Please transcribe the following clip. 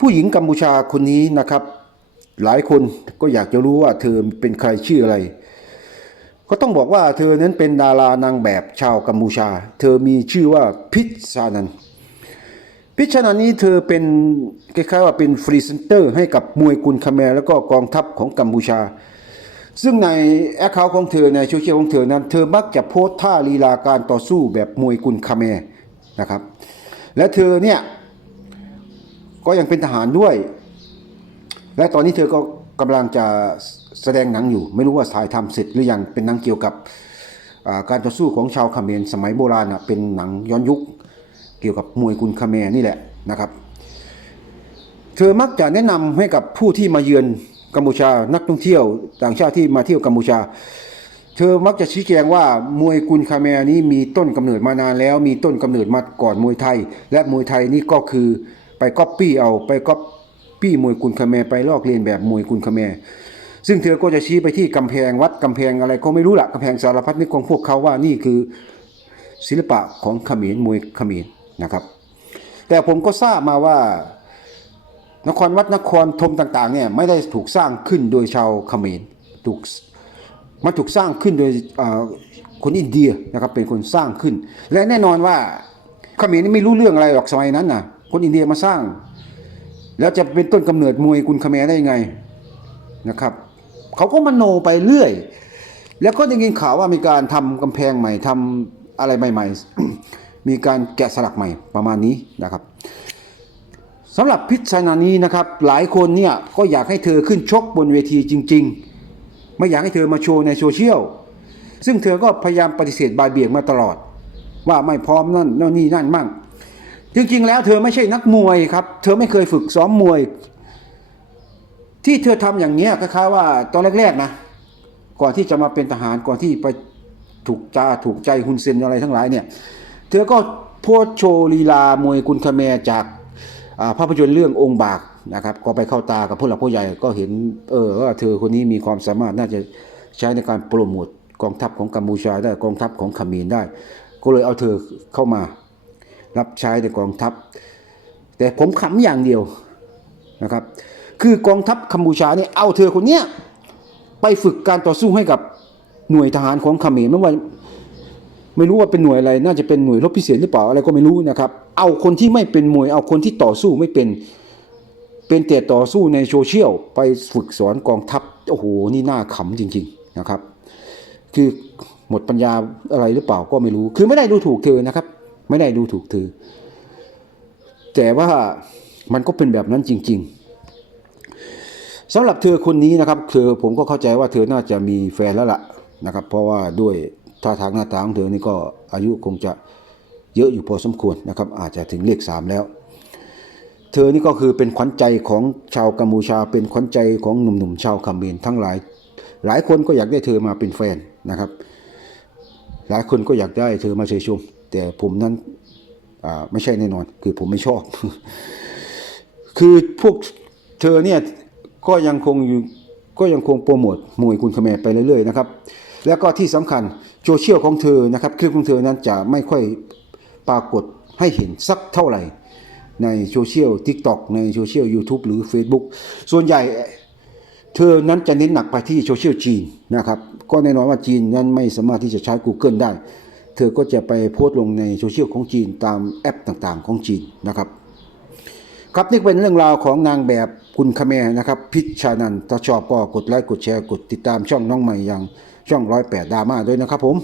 ผู้หญิงกัมพูชาคนนี้นะครับ หลายคนก็อยากจะรู้ว่าเธอเป็นใครชื่ออะไร ก็ต้องบอกว่าเธอนั้นเป็นดารานางแบบชาวกัมพูชา เธอมีชื่อว่าพิชชานันพิชชานันนี้เธอเป็นคล้ายๆว่าเป็นฟรีเซนเตอร์ให้กับมวยกุลคาแมร์แล้วก็กองทัพของกัมพูชา ซึ่งในแอคเคาท์ของเธอในโซเชียลของเธอนั้น เธอมักจะโพสท่าลีลาการต่อสู้แบบมวยกุลคาแมร์นะครับ และเธอเนี่ย ก็ยังเป็นทหารด้วย และตอนนี้เธอก็กำลังจะแสดงหนังอยู่ ไม่รู้ว่าถ่ายทำเสร็จหรือยังเป็นหนังเกี่ยวกับการต่อสู้ของชาวเขมรสมัยโบราณนะเป็นหนังย้อนยุค เกี่ยวกับมวยกุลคาแมรนี่แหละนะครับ เธอมักจะแนะนำให้กับผู้ที่มาเยือนกัมพูชานักท่องเที่ยวต่างชาติที่มาเที่ยวกัมพูชา เธอมักจะชี้แจงว่ามวยกุลคาแมรนี้มีต้นกำเนิดมานานแล้ว มีต้นกำเนิดมาก่อนมวยไทย และมวยไทยนี่ก็คือ ไปก๊อปปี้เอาไปก๊อปปี้มวยกุลคาแมร์ไปลอกเลียนแบบมวยกุลคาแมร์ซึ่งเธอก็จะชี้ไปที่กำแพงวัดกำแพงอะไรก็ไม่รู้ละกำแพงสารพัดนึกของพวกเขาว่านี่คือศิลปะของขมรมวยขมรนะครับ แต่ผมก็ทราบมาว่านครวัดนครธมต่างๆเนี่ยไม่ได้ถูกสร้างขึ้นโดยชาวเขมรถูกมันถูกสร้างขึ้นโดยคนอินเดียนะครับเป็นคนสร้างขึ้น และแน่นอนว่าเขมรนี่ไม่รู้เรื่องอะไรหรอกสมัยนั้นนะ คนอินเดียมาสร้าง แล้วจะเป็นต้นกำเนิดมวยกุลเขมรได้ยังไงนะครับเขาก็มโนไปเรื่อย แล้วก็ได้ยินข่าวว่ามีการทำกำแพงใหม่ทำอะไรใหม่ ๆ มีการแกะสลักใหม่ประมาณนี้นะครับสำหรับพิชานานี้นะครับ หลายคนเนี่ยก็อยากให้เธอขึ้นชกบนเวทีจริง ๆ ไม่อยากให้เธอมาโชว์ในโซเชียลซึ่งเธอก็พยายามปฏิเสธบายเบี่ยงมาตลอด ว่าไม่พร้อมนั่นนั่นนี่นั่นมั่ง จริงๆ แล้วเธอไม่ใช่นักมวยครับ เธอไม่เคยฝึกซ้อมมวย ที่เธอทำอย่างเนี้ยคล้ายๆว่าตอนแรกๆนะก่อนที่จะมาเป็นทหารก่อนที่ไปถูกจาถูกใจฮุนเซนอะไรทั้งหลายเนี่ย เธอก็โพสโชลีลามวยกุลคาแมจากาภาพยนตร์เรื่ององค์บากนะครับ ก็ไปเข้าตากับผู้หลักผู้ใหญ่ก็เห็นเออว่าเธอคนนี้มีความสามารถน่าจะใช้ในการโปรโมทกองทัพของกัมพูชาได้กองทัพของเขมรได้ ก็เลยเอาเธอเข้ามา รับใช้ในกองทัพ แต่ผมขำอย่างเดียวนะครับ คือกองทัพกัมพูชาเนี่ยเอาเธอคนเนี้ยไปฝึกการต่อสู้ให้กับหน่วยทหารของเขมรไม่ว่าไม่รู้ว่าเป็นหน่วยอะไร น่าจะเป็นหน่วยรบพิเศษหรือเปล่าอะไรก็ไม่รู้นะครับ เอาคนที่ไม่เป็นมวย เอาคนที่ต่อสู้ไม่เป็น เป็นแต่ต่อสู้ในโซเชียลไปฝึกสอนกองทัพ โอ้โห นี่น่าขำจริง ๆนะครับ คือหมดปัญญาอะไรหรือเปล่าก็ไม่รู้ คือไม่ได้ดูถูกเธอนะครับ ไม่ได้ดูถูกเธอแต่ว่ามันก็เป็นแบบนั้นจริง ๆสำหรับเธอคนนี้นะครับเธอผมก็เข้าใจว่าเธอน่าจะมีแฟนแล้วล่ะนะครับ เพราะว่าด้วยท่าทางหน้าตาของเธอนี่ก็อายุคงจะเยอะอยู่พอสมควรนะครับ อาจจะถึงเลขสามแล้ว เธอนี่ก็คือเป็นขวัญใจของชาวกัมพูชา เป็นขวัญใจของหนุ่มๆชาวคาเมรทั้งหลาย หลายคนก็อยากได้เธอมาเป็นแฟนนะครับ หลายคนก็อยากได้เธอมาเชยชม แต่ผมนั้นไม่ใช่แน่นอน คือผมไม่ชอบ คือพวกเธอเนี่ยก็ยังคงอยู่ก็ยังคงโปรโมทมวยคุณคแมรไปเรื่อยๆนะครับ แล้วก็ที่สำคัญโซเชียลของเธอนะครับ คลิปของเธอนั้นจะไม่ค่อยปรากฏให้เห็นสักเท่าไหร่ในโซเชียล TikTok ในโซเชียล YouTube หรือ Facebook ส่วนใหญ่เธอนั้นจะเน้นหนักไปที่โซเชียลจีนนะครับ ก็แน่นอนว่าจีนนั้นไม่สามารถที่จะใช้ Google ได้ เธอก็จะไปโพสต์ลงในโซเชียลของจีนตามแอปต่างๆของจีนนะครับ ครับนี่เป็นเรื่องราวของนางแบบคุณคแมนะครับพิชชานันท์ถ้าชอบก็กดไลค์กดแชร์กดติดตามช่องน้องใหม่อย่างช่องร้อยแปดดราม่าด้วยนะครับผม